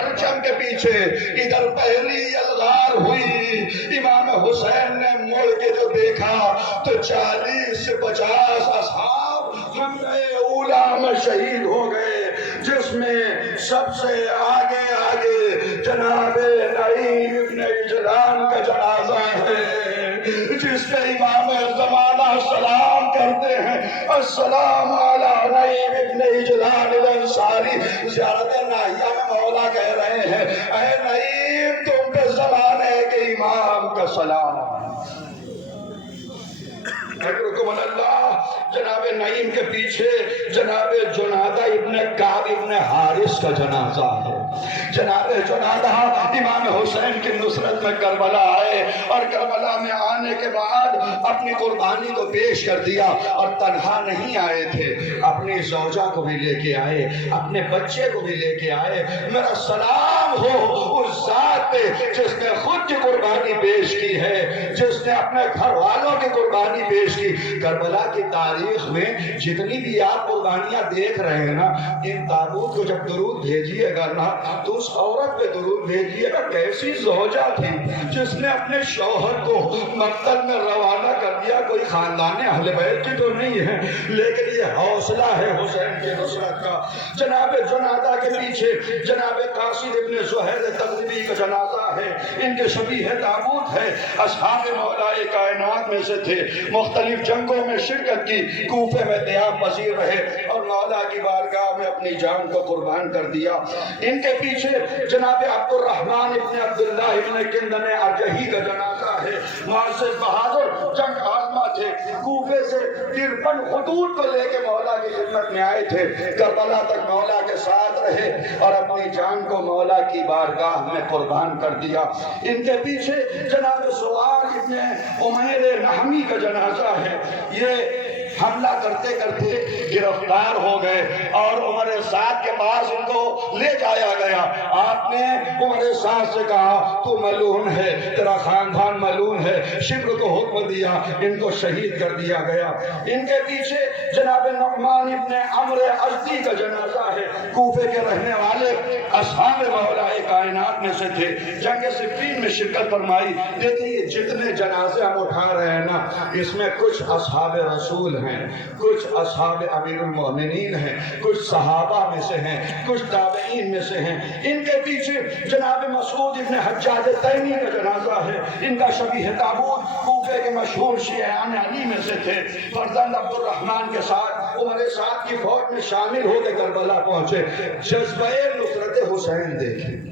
پرچم کے پیچھے ادھر پہلی یلغار ہوئی، امام حسین نے مڑ کے جو دیکھا تو 40 سے 50 اصحاب حملہ اولا میں شہید ہو گئے، جس میں سب سے آگے جناب نعیم ابن اجلان کا جنازہ ہے، جس پہ امام زمانہ سلام کرتے ہیں، السلام علی نعیم ابن اجلان الانصاری۔ زیارت ناحیہ میں مولا کہہ رہے ہیں، اے نعیم تم پہ زمانے کے امام کا سلام۔ اکرمکم اللہ، جناب نعیم کے پیچھے جناب جنادہ ابن کعب ابن حارث کا جنازہ ہے۔ جناب جنادہ امام حسین کی نصرت میں کربلا آئے، اور کربلا میں آنے کے بعد اپنی قربانی کو پیش کر دیا، اور تنہا نہیں آئے تھے، اپنی زوجہ کو بھی لے کے آئے، اپنے بچے کو بھی لے کے آئے۔ میرا سلام ہو اس ذات پہ جس نے خود کی قربانی پیش کی ہے، جس نے اپنے گھر والوں کی قربانی پیش کی۔ کربلا کی تاریخ میں جتنی بھی آپ قربانیاں دیکھ رہے ہیں نا، ان تابوت کو جب درود بھیجیے گا نا تو اس عورت پہ درود بھیجیے گا، کیسی زوجہ تھی جس نے اپنے شوہر کو مقتل میں روانہ کر دیا۔ کوئی خاندان اہل بیت کی تو نہیں ہے، لیکن یہ حوصلہ ہے حسین کی نصرت کا۔ جناب جنادہ کے پیچھے جناب قاصد ابن زہیر تغلبی کا جنازہ ہے، ان کے شبیہ تابوت ہے، اصحاب مولا کائنات میں سے تھے، مختلف جنگوں میں شرکت کی، کوفے میں قیام پذیر رہے اور مولا کی بارگاہ میں اپنی جان کو قربان کر دیا۔ ان کے پیچھے جناب عبد الرحمن ابن عبداللہ ابن کندن ارجحی کا جنازہ ہے، معزز بہادر جنگ آزما تھے، کوفے سے 53 خطوط کو لے کے مولا کی خدمت میں آئے تھے، کربلا تک مولا کے ساتھ رہے اور اپنی جان کو مولا کی بارگاہ میں قربان کر دیا۔ ان کے پیچھے جناب سوار ابن عمیر نحمی کا جنازہ ہے، یہ حملہ کرتے کرتے گرفتار ہو گئے اور عمر سعد کے پاس ان کو لے جایا گیا۔ آپ نے عمر سعد سے کہا تو ملعون ہے، تیرا خاندان ملعون ہے، شبر کو حکم دیا، ان کو شہید کر دیا گیا۔ ان کے پیچھے جناب نعمان ابن عمرو ازدی کا جنازہ ہے، کوفے کے رہنے والے اصحاب مولا کائنات میں سے تھے، جنگ صفین میں شرکت فرمائی۔ دیکھیے جتنے جنازے ہم اٹھا رہے ہیں نا، اس میں کچھ اصحاب رسول ہیں، کچھ اصحاب امیر المؤمنین ہیں، کچھ صحابہ میں سے ہیں، کچھ تابعین میں سے ہیں۔ ان کے پیچھے جناب مسعود ابن حجاج تیمی کا جنازہ ہے، ان کا شبیہ تابوت کوفے کے مشہور شیعان علی میں سے تھے، فرزند عبد الرحمن کے ساتھ عمر سعد کی فوج میں شامل ہو کے کربلا پہنچے۔ جذبہ نصرت حسین دیکھیں،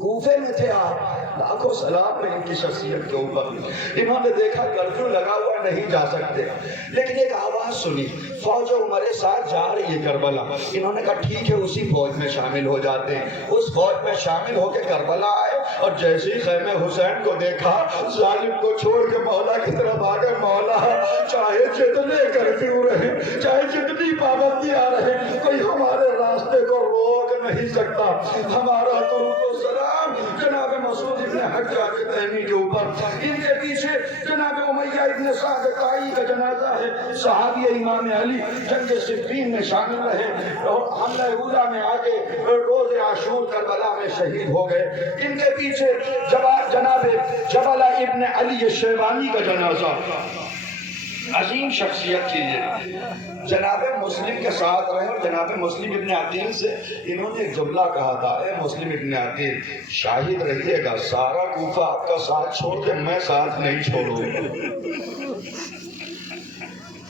کوفے میں تھے آپ، لاکھوں سلام میں ان کی شخصیت کے اوپر۔ انہوں نے دیکھا کرفیو لگا ہوا نہیں جا سکتے، لیکن ایک آواز سنی، فوج عمر ساتھ جا رہی ہے کربلا۔ انہوں نے کہا ٹھیک ہے اسی فوج میں شامل ہو جاتے ہیں۔ اس فوج میں شامل ہو کے کربلا آئے، اور جیسے ہی خیمہ حسین کو دیکھا، ظالم کو چھوڑ کے مولا کی طرف آ گئے۔ مولا چاہے جتنے کرفیو رہے، چاہے جتنی پابندیاں رہے، کوئی ہمارے راستے کو روک نہیں سکتا۔ ہمارا درود و سلام جناب مسعود ابن حجاج تیمی کے اوپر۔ ان کے پیچھے جناب امیہ ابن سعد طائی کا جنازہ ہے، صحابی امام علی، جنگ صفین میں شامل رہے اور حملہ اولا میں آگے روز عاشور کربلا میں شہید ہو گئے۔ ان کے پیچھے جناب جبل ابن علی شیبانی کا جنازہ، عظیم شخصیت کی یہ، جناب مسلم کے ساتھ رہے، اور جناب مسلم ابن عقیل سے انہوں نے ایک جملہ کہا تھا، اے مسلم ابن عقیل شاہد رہیے گا، سارا کوفہ آپ کا ساتھ چھوڑ کے میں ساتھ نہیں چھوڑوں گا۔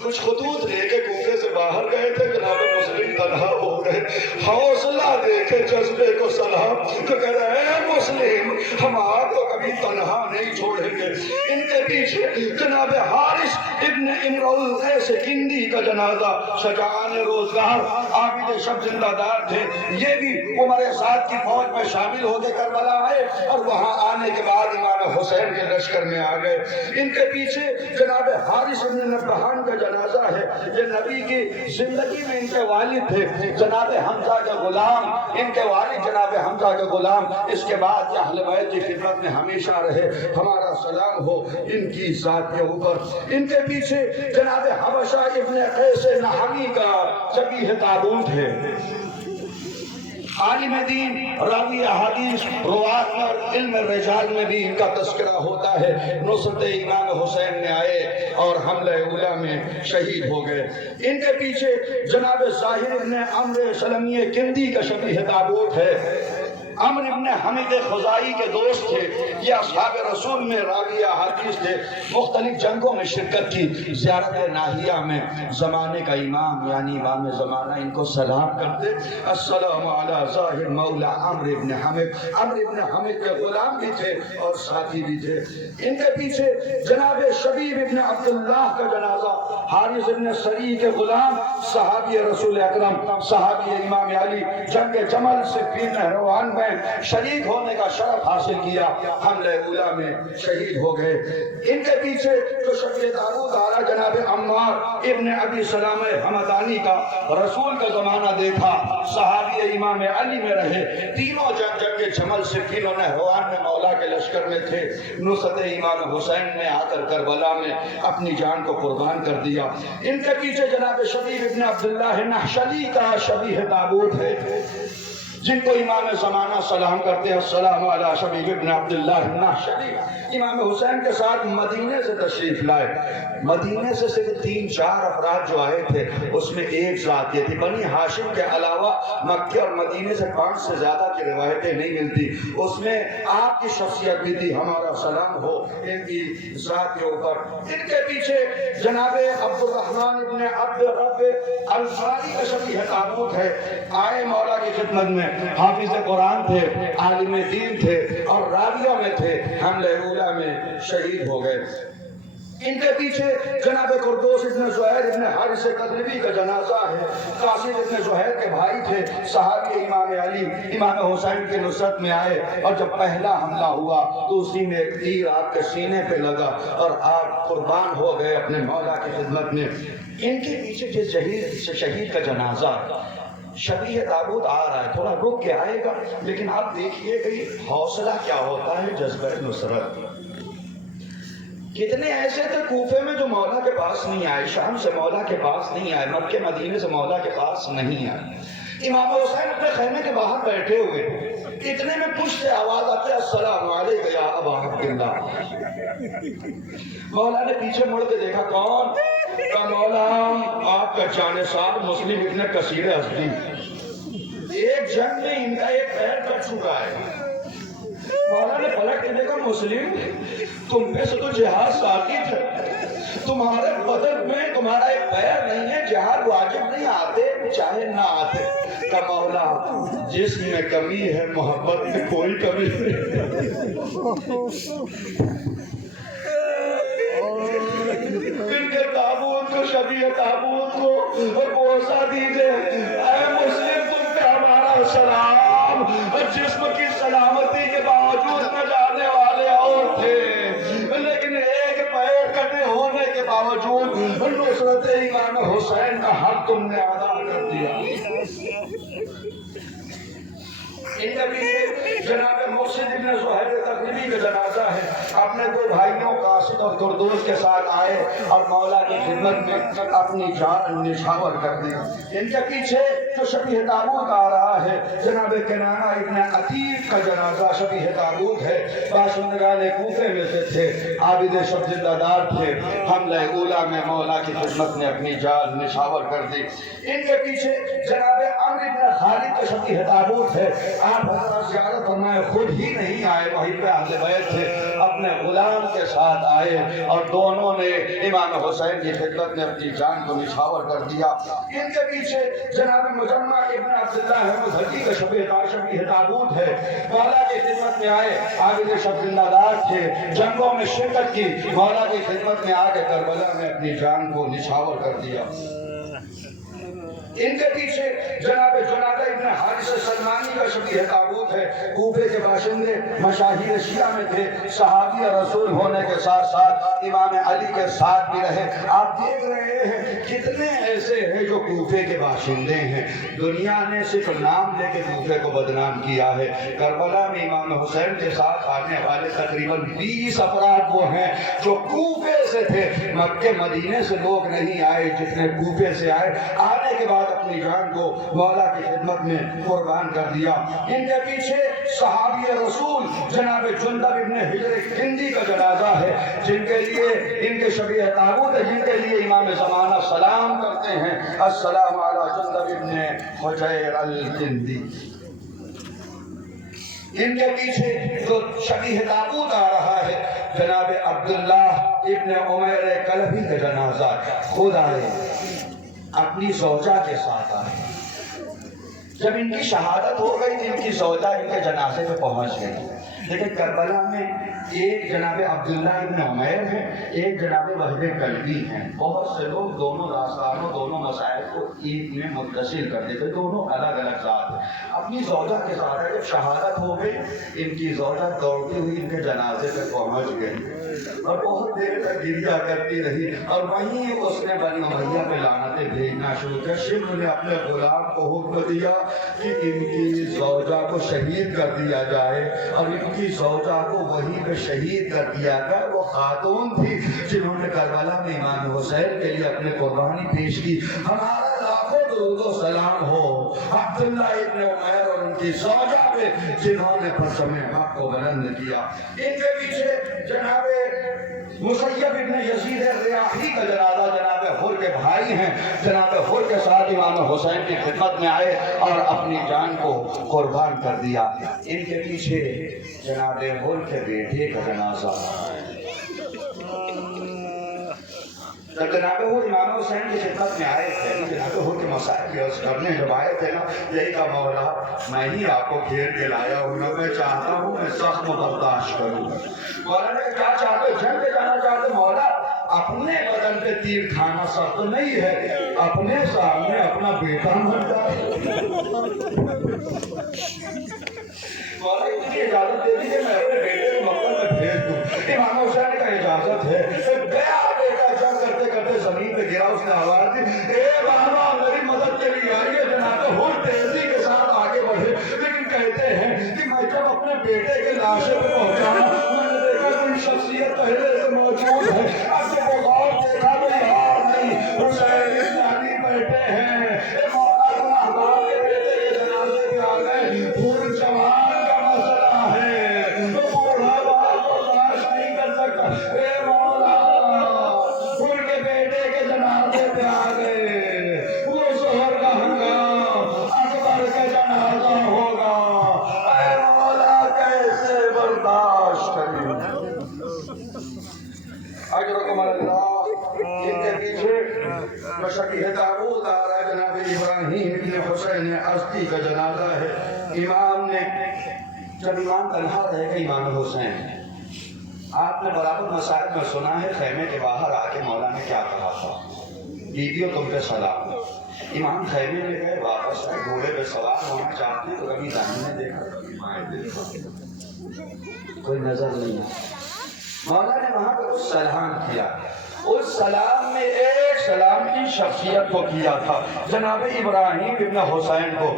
کچھ خطوط لے کے کوفے سے باہر گئے تھے، جناب مسلم تنہا ہو گئے، حوصلہ دے کے جذبے کو سلام تو کہہ رہے ہیں مسلم ہم آپ کو کبھی تنہا نہیں چھوڑیں گے۔ ان کے پیچھے جناب حارث ابن امرؤ القیس کندی کا جنازہ، شجاعان روزگار، عابد شب زندہ دار تھے، یہ بھی عمر سعد کی فوج میں شامل ہو کے کربلا آئے اور وہاں آنے کے بعد امام حسین کے لشکر میں آ گئے۔ ان کے پیچھے جناب حارث ابن نبہان کا جنازہ ہے، یہ نبی کی زندگی میں ان کے والد تھے، جناب حمزہ کے غلام، ان کے والد جناب حمزہ کے غلام، اس کے بعد یہ اہل بیت کی خدمت میں ہمیشہ رہے، ہمارا سلام ہو ان کی ذات کے اوپر۔ ان کے پیچھے جناب حبشہ ابن قیس نحوی کا شبیہ تابوت ہے، عالم دین، راوی احادیث، روات میں اور علم رجال میں بھی ان کا تذکرہ ہوتا ہے۔ نصرت امام حسین میں آئے اور حملہ اولیٰ میں شہید ہو گئے۔ ان کے پیچھے جناب ظاہر ابن عمرو سلمی کندی کا شبیہ تابوت ہے۔ عمر ابن حمید خزائی کے دوست تھے، یہ اصحاب رسول میں راوی احادیث تھے، مختلف جنگوں میں شرکت کی۔ زیارت ناہیہ میں زمانے کا امام یعنی امام زمانہ ان کو سلام کرتے، السلام علی ظاہر مولا عمر ابن حمید۔ عمر ابن حمید کے غلام بھی تھے اور ساتھی بھی تھے۔ ان کے پیچھے جناب شبیب ابن عبداللہ کا جنازہ، حارث ابن سری کے غلام، صحابی رسول اکرم، صحابی امام علی، جنگ جمل صفین نہروان میں شریک ہونے کا شرف حاصل کیا، حملہ اولیٰ میں شہید ہو گئے۔ ان کے پیچھے جو شبیہ تابوت آ رہا جناب عمار ابن ابی سلام حمدانی کا، رسول کا زمانہ دیکھا، صحابی امام علی میں رہے، تینوں جنگ جمل صفین و نہروان میں مولا کے لشکر میں تھے، نصرت امام حسین نے آ کر کربلا میں اپنی جان کو قربان کر دیا۔ ان کے پیچھے جناب شبیب ابن عبداللہ نحشلی کا شبیہ تابوت ہے، جن کو امام زمانہ سلام کرتے ہیں، السلام علی شبیب ابن عبداللہ النحشلی۔ امام حسین کے ساتھ مدینے سے تشریف لائے۔ مدینے سے صرف 3-4 افراد جو آئے تھے، اس میں ایک ذات یہ تھی، بنی ہاشم کے علاوہ مکے اور مدینے سے 5 سے زیادہ کی روایتیں نہیں ملتی، اس میں آپ کی شخصیت بھی تھی، ہمارا سلام ہو ان کی ذات کے اوپر۔ ان کے پیچھے جناب عبد الرحمن ابن عبد رب الفاری کا شبیہ تابوت ہے، آئے مولا کی خدمت میں، حافظ قرآن تھے، عالم دین تھے اور راویوں میں تھے، حملہ اولیٰ میں شہید ہو گئے۔ ان کے پیچھے جناب قردوس ابن زہیر ابن حارث قدنبی کا جنازہ ہے، قاسم ابن زہیر کے بھائی تھے، صحابی امام علی، امام حسین کی نصرت میں آئے، اور جب پہلا حملہ ہوا تو اسی میں ایک تیر آپ کے سینے پہ لگا اور آپ قربان ہو گئے اپنے مولا کی خدمت میں۔ ان کے پیچھے جس شہید کا جنازہ شبیہ تابوت آ رہا ہے، تھوڑا رک کے آئے گا، لیکن آپ دیکھیے کہ حوصلہ کیا ہوتا ہے جذبہ نصرت۔ کتنے ایسے تھے کوفے میں جو مولا کے پاس نہیں آئے، شام سے مولا کے پاس نہیں آئے، مکہ مدینے سے مولا کے پاس نہیں آئے۔ امام حسین اپنے خیمے کے باہر بیٹھے ہوئے، اتنے میں کچھ سے آواز آتے، السلام علیکم یا ابا عبداللہ۔ مولا نے پیچھے مڑ کے دیکھا، کون؟ کہا مولا آپ کا جانثار مسلم ابن کثیر ازدی، ایک جنگ میں ان کا ایک پیر کٹ چکا ہے۔ مولا نے پلٹ کے دیکھا، مسلم تم پہ سے تو جہاد ثابت ہے، تمہارے بدن میں تمہارا ایک پیر نہیں ہے، جہاد واجب نہیں، آتے چاہے نہ آتے۔ کہ مولا جسم میں کمی ہے، محبت میں کوئی کمی نہیں۔ ان کے تابوت کو، شبیہ تابوت کو بوسہ دیجئے، اے مسلم تم پہ ہمارا سلام، جسم کی سلامتی کے باوجود نہ جانے والے اور تھے، لیکن ایک پیر کٹے ہونے کے باوجود نصرت امام حسین کا حق تم نے ادا کر دیا۔ ان کے پیچھے جناب مرشد ابن زہیر تقریبی کا جنازہ ہے، اپنے 2 بھائیوں قاسد اور قردوس کے ساتھ آئے اور مولا کی خدمت میں اپنی جان نچھاور کر دی۔ ان کے پیچھے جو شبیہ تابوت آ رہا ہے، جناب کنانہ ابن عتیق کا جنازہ شبیہ تابوت ہے، باشندگان کوفے میں سے تھے، عابد شب زندہ دار تھے، حملہ اولیٰ میں مولا کی خدمت میں اپنی جان نچھاور کر دی۔ ان کے پیچھے جناب عمرو ابن خالد کا شبیہ تابوت ہے، آپ حضرت زیارت فرمائے، خود ہی نہیں آئے، محب اہل بیت تھے، اپنے غلام کے ساتھ آئے اور دونوں نے امام حسین کی خدمت میں اپنی جان کو نچھاور کر دیا۔ ان کے پیچھے جناب مجمع ابن عبداللہ حمدی کا شبیہ تابوت ہے، مولا کی خدمت میں آئے، عابد شب زندہ دار تھے، جنگوں میں شرکت کی، مولا کی خدمت میں آ کے کربلا میں اپنی جان کو نچھاور کر دیا۔ ان کے پیچھے جناب جنادہ ابن حارث سلمانی کا شبیہ تابوت ہے، کوفے کے باشندے، مشاہیر شیعہ میں تھے، صحابی رسول ہونے کے ساتھ ساتھ امام علی کے ساتھ بھی رہے۔ آپ دیکھ رہے ہیں کتنے ایسے ہیں جو کوفے کے باشندے ہیں، دنیا نے صرف نام لے کے کوفے کو بدنام کیا ہے۔ کربلا میں امام حسین کے ساتھ آنے والے تقریباً 20 افراد وہ ہیں جو کوفے سے تھے، مکے مدینے سے لوگ نہیں آئے، جتنے کوفے سے آئے، آنے کے بعد اپنی جان کو مولا کی خدمت میں قربان کر دیا۔ ان کے پیچھے صحابی رسول جناب جندب ابن حجر ہندی کا جنازہ ہے، جن کے لیے ان کے شبیہ تابوت ہے، جن کے لیے امام زمانہ سلام کرتے ہیں، السلام علی جندب ابن حجر الہندی۔ ان کے پیچھے جو شبیہ تابوت آ رہا ہے جناب عبداللہ ابن عمیر کلبی کا جنازہ، خود آئے اپنی زوجہ کے ساتھ آئے۔ جب ان کی شہادت ہو گئی تو ان کی زوجہ ان کے جنازے پہ پہنچ گئی، لیکن کربلا میں ایک جناب عبداللہ ابن عمیر ہے، ایک جناب وہب کلبی ہیں۔ بہت سے لوگ دونوں داستانوں دونوں مسائل کو ایک میں متصل کر دیتے، دونوں الگ الگ ذات ہیں۔ اپنی زوجہ کے ساتھ جب شہادت ہو گئی، ان کی زوجہ دوڑتی ہوئی ان کے جنازے پہ پہنچ گئی اور بہت دیر تک گریا کرتی رہی، اور وہیں اس نے بنی امیہ پہ لعنتیں بھیجنا شروع کیا۔ شمر نے اپنے غلام کو حکم دیا کہ ان کی زوجہ کو شہید کر دیا جائے، اور ان کی زوجہ کو وہیں پہ شہید کر دیا گیا۔ وہ خاتون تھی جنہوں نے کربلا میں امام حسین کے لیے اپنے قربانی پیش کی۔ ہمارا لاکھوں درود و سلام ہو عبداللہ ابن عمیر اور ان کی زوجہ پہ جنہوں نے پرچم حق کو بلند کیا۔ ان کے پیچھے جناب مسیب ابن یزید ریاحی کا جنازہ جناب حر کے بھائی ہیں، جناب حر کے ساتھ امام حسین کی خدمت میں آئے اور اپنی جان کو قربان کر دیا۔ ان کے پیچھے جناب حر کے بیٹے کا جنازہ، جب جناب حر امام حسین کی خدمت میں آئے تھے، جناب حر کے مسائل کی عرض کرنے جب آئے تھے نا، یہی کہا مولا میں ہی آپ کو گھیر کے لایا ہوں، میں چاہتا ہوں میں زخم برداشت کروں۔ مولا نے کیا چاہتے جنگ پہ جانا چاہتے؟ مولا اپنے بدن پہ تیر کھانا سخت نہیں ہے، اپنے سامنے اپنا بیٹا مر جائے۔ مولا اتنی اجازت دے دیجیے میں اپنے بیٹے کو مکہ میں بھیج دوں۔ امام حسین کا اجازت ہے۔ گیا بیٹا، جنگ کرتے کرتے زمین پہ گرا، اس نے آواز دی اے بابا میری مدد کے لیے آئیے۔ جناب حر تیزی کے ساتھ آگے بڑھے، لیکن کہتے ہیں کہ میں جب اپنے بیٹے کے لاشے پہ پہنچا میں نے دیکھا کوئی شخصیت پہلے سے موجود ہے، اب جب وہ غور دیکھا کوئی اور نہیں، حسین علی بیٹھے ہیں۔ اے مولا گناہگار کے بیٹے کے جنازے پہ آ گئے، حر جوان کا مسئلہ ہے، بوڑھا باپ برداشت نہیں کر سکتا۔ اے مولا حر کے بیٹے کے جنازے پہ آ گئے، وہ ظہر کا ہنگام، اکبر کا جنازہ ہوگا، اے مولا کیسے برداشت کریں۔ اجرکم اللہ۔ ان کے پیچھے شبیہ تابوت آ رہا ہے، جناب ابراہیم ابن حسین ازدی کا جنازہ ہے۔ امام نے جب امام تنہا رہے گا، امام حسین آپ نے برابر مسائل میں سنا ہے، خیمے کے باہر آ کے مولا نے کیا کہا تھا، بیویوں تم پہ سلام۔ امام خیمے میں گئے، واپس آئے، گھوڑے پہ سوار ہونا چاہتے تو کبھی دائیں دیکھا کبھی بائیں دیکھا، کوئی نظر نہیں ہے۔ مولا نے وہاں پہ کچھ سلام کیا، اس سلام میں ایک سلام کی شخصیت کو کیا تھا، جناب ابراہیم ابن حسین کو۔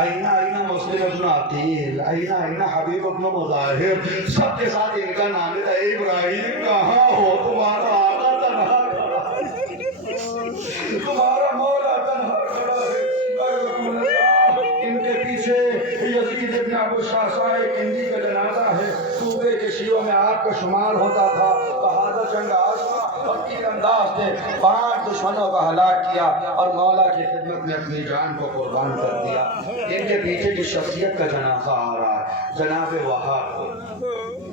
اینا اینا مسلم ابن عقیل، اینا اینا حبیب ابن مظاہر، سب کے ساتھ ان کا نام ہے۔ اے ابراہیم کہاں ہو، تمہارا آقا تنہا کھڑا ہے، تمہارا مولا تنہا کھڑا ہے۔ ان کے پیچھے یزید ابن ابو شعثاء کندی کا جنازہ ہے، صوبے کے شیعوں میں آپ کا شمار ہوتا تھا، بہادر جنگ آزما اور تیر انداز نے 5 دشمنوں کا ہلاک کیا اور مولا کی خدمت میں اپنی جان کو قربان کر دیا۔ ان کے پیچھے کی شخصیت کا جنازہ آ رہا ہے، جناب وہاب،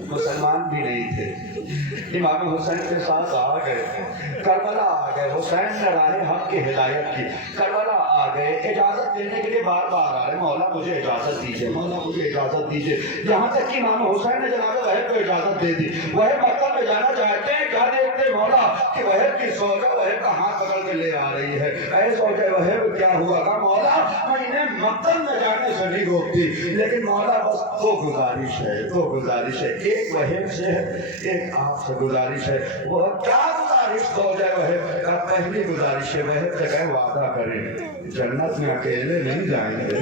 مسلمان بھی نہیں تھے، امام حسین کے ساتھ آ گئے، کربلا آ گئے، حسین نے راہ حق کی ہدایت کی، کربلا آ گئے، اجازت دینے کے لیے بار بار آ رہے، مولا مجھے اجازت دیجیے، مولا مجھے اجازت دیجیے، یہاں تک کہ امام حسین نے جناب وہب کو اجازت دے دی۔ وہب مکہ میں جانا چاہتے ہیں، کیا دیکھتے مولا کہ وہب کی زوجہ وہب کا ہاتھ پکڑ کے لے آ رہی ہے۔ اے زوجہ وہب کیا ہوا گا؟ مولا میں انہیں مکہ میں جانے سے نہیں روکتی، لیکن مولا بس دو گزارش ہے، دو گزارش ہے، ایک وہب سے ہے، ایک آپ سے گزارش ہے۔ وہ کیا گزارش؟ زوجہ وہب کا پہلی گزارش ہے، وہب سے کہے وعدہ کریں جنت میں اکیلے نہیں جائیں گے۔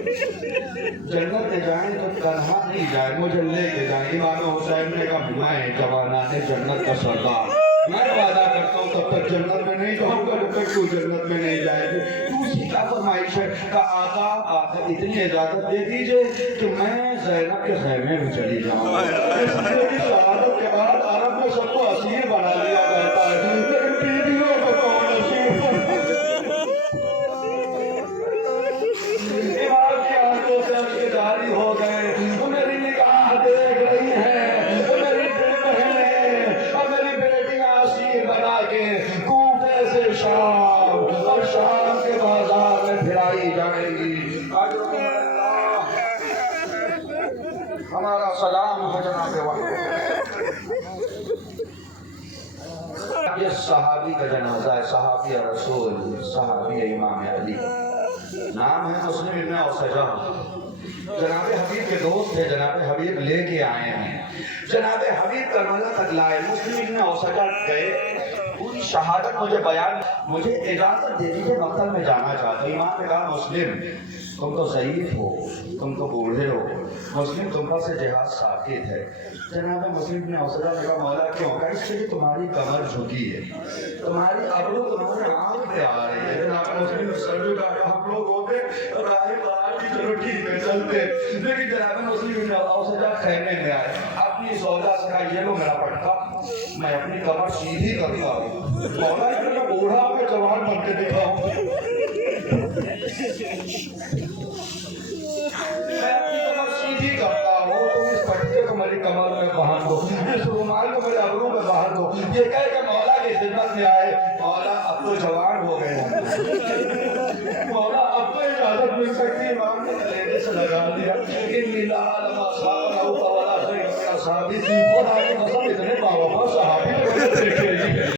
جنت میں جائیں تو تنہا نہیں جائیں، مجھے لے کے جائیں۔ امام حسین نے کہا میں جوانان جنت کا سردار، میں وعدہ کرتا ہوں تب تک جنت میں نہیں جاؤں گا جب تک تو جنت میں نہیں جائے گی۔ دوسری کیا فرمائش ہے کہ آقا اتنی اجازت دے دیجئے کہ میں زینب کے خیمے میں چلی جاؤں۔ اس لیے کہ شہادت کے بعد عرب میں سب کو اسیر بنا لیا جاتا ہے، لیکن بیویوں کو کون اسیر بنا؟ امام کی آنکھوں سے اشک جاری ہو گئے، میری نگاہ دیکھ رہی ہے، میری بہنیں اور میری بیٹیاں اسیر بنا کے کوفے سے شام اور شام کے بازار میں پھرائی جائیں گی۔ ہمارا سلام ہے جناب وقت۔ یہ صحابی کا جنازہ ہے، صحابی رسول، صحابی امام علی، نام ہے مسلم ابن اوسجہ۔ جناب حبیب کے دوست تھے، جناب حبیب لے کے آئے ہیں، جناب حبیب کربلا تک لائے۔ مسلم ابن اوسجہ گئے، پوری شہادت مجھے بیان، مجھے اجازت دے دیجیے مقتل میں جانا چاہتا ہوں۔ امام نے کہا مسلم تم تو ضعیف ہو، تم تو بوڑھے ہو، مسلم تم پر سے جہاد ساکت ہے۔ جناب مسلم نے اوسجہ نے کہا مولا کیوں؟ کہا اس لیے تمہاری کمر جھکی ہے، تمہاری ابرو تمہارے آنکھ پہ آ رہی ہے۔ جناب مسلم نے سر جھکا کے ہم لوگ ہوتے راہ بار کی چلو ٹھیک ہے چلتے، لیکن جناب مسلم نے اوسجہ خیمے میں آئے، اپنی سودا سے کہا یہ لو میرا پٹکا، میں اپنی کمر سیدھی کرتا ہوں، مولا اتنا بوڑھا ہو کے جوان بن کے دکھاؤں، میں اپنی کمر سیدھی کرتا ہوں، تم اس پٹکے کو میری کمر میں باندھ دو، اس رومال کو میرے ابرو میں باندھ دو۔ یہ کہہ کہ مولا کی خدمت میں آئے، مولا اب تو جوان ہو گئے ہیں، مولا اب تو اجازت مل سکتی ہے۔ امام نے گلینے سے لگا دیا انی لا اعلم اصحابا او ولا شیء من اصحابی، خدا کی قسم اتنے باوفا صحابی تو میں نے دیکھے ہی